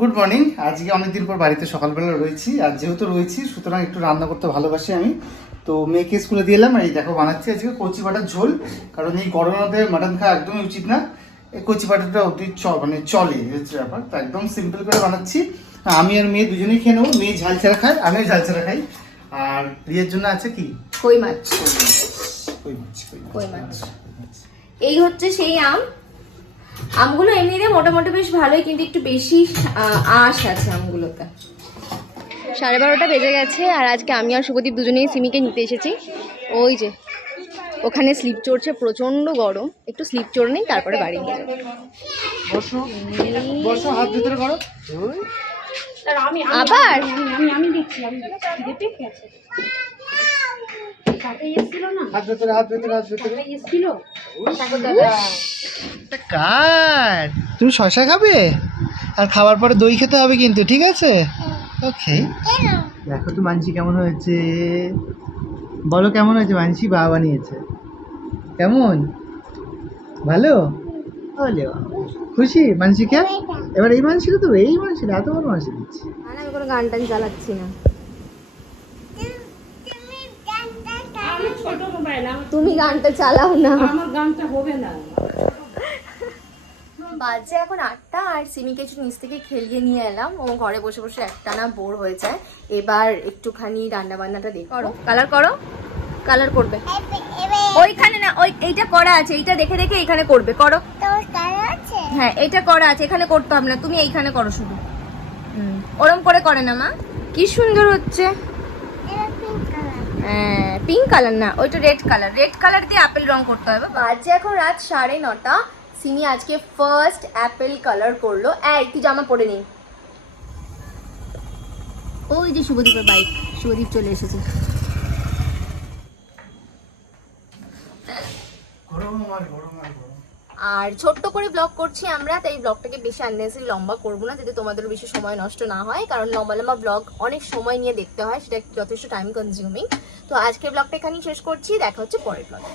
Good morning. আজকে অনেকদিন পর বাড়িতে সকালবেলা রয়েছি, আর যেহেতু রয়েছি সুতরাং একটু রান্না করতে ভালোবাসি আমি। তো মেয়েকে স্কুলে দিয়ে এলাম, এই দেখো বানাচ্ছি আজকে কচি পাটার ঝোল। কারণ এই গরমের মধ্যে মাটন খাওয়া একদমই উচিত না, এই কচি পাটাটা অতি মানে চলে হচ্ছে ব্যাপার। তো একদম সিম্পল করে বানাচ্ছি। আমি আর মেয়ে দুজনেই খেয়ে নেবো। মেয়ে ঝাল ছাড়া খায়, আমিও ঝাল ছাড়া খাই। আর রিয়ের জন্য আছে কি কই মাছ। কই মাছ। কই মাছ। এই হচ্ছে সেই আমগুলো এমনিতে মোটামুটি বেশ ভালোই, কিন্তু একটু বেশি আঁশ আছে আমগুলোতে। 12:30 বেজে গেছে, আর আজকে আমি আর শুভদীপ দুজনেই সিমিকে নিতে এসেছি। ওই যে ওখানে স্লিপ চড়ছে, প্রচন্ড গরম, একটু স্লিপ চড়ে নেই তারপরে বাড়ি নিয়ে যাবো। বসো বসো, হাত ভিতরে করো। আবার আমি দেখছি হাত ভিতরে হাত ভিতরে হাত ভিতরে। এসেছিল কার তুমি শশা খাবে, আর খাওয়ার পরে দই খেতে হবে কিন্তু, ঠিক আছে? ওকে। দেখো তো মানসি কেমন হয়েছে, বলো কেমন হয়েছে মানসি? বাবা বানিয়েছে কেমন? ভালো বলে খুশি মানসিকে? এবার এই মানসিকে তো, এই মানসিটা এত বড় মানসি দিচ্ছি। আমি কোনো গান টান চালাচ্ছি না, ছোট মোবাইল, তুমি গানটা চালাও না। আমার গানটা হবে না। বাজে এখন 8টা, আর সিমিকে একটু নিচ থেকে খেলিয়ে নিয়ে এলাম। ও ঘরে বসে বসে একটানা বোর হয়ে যায়। এবার একটুখানি রান্না বান্নাটা দেখো। করো, কালার করো, কালার করবে ওইখানে না, ওই এইটা করা আছে, এইটা দেখে দেখে এখানে করবে। করো, হ্যাঁ এইটা করা আছে, এখানে করতে হবে না, তুমি এইখানে করো শুধু। ওরম করে করে না মা, কি সুন্দর হচ্ছে। হ্যাঁ পিঙ্ক কালার না, ওইটা রেড কালার, রেড কালার দিয়ে আপেল রং করতে হবে। বাজে এখন রাত 9:30। সিমি আজকে ফার্স্ট অ্যাপেল কালার করলো। এই তুই জামা পরে নি। ওই যে শুভদীপের বাইক, শুভদীপ চলে এসেছে। আর ছোট্ট করে ব্লগ করছি আমরা, তাই ব্লগটাকে বেশি আননেসেসারি লম্বা করবো না, যাতে তোমাদের বেশি সময় নষ্ট না হয়। কারণ লম্বা লম্বা ব্লগ অনেক সময় নিয়ে দেখতে হয়, সেটা যথেষ্ট টাইম কনজিউমিং। তো আজকের ব্লগটা এখানেই শেষ করছি, দেখা হচ্ছে পরের ব্লগে।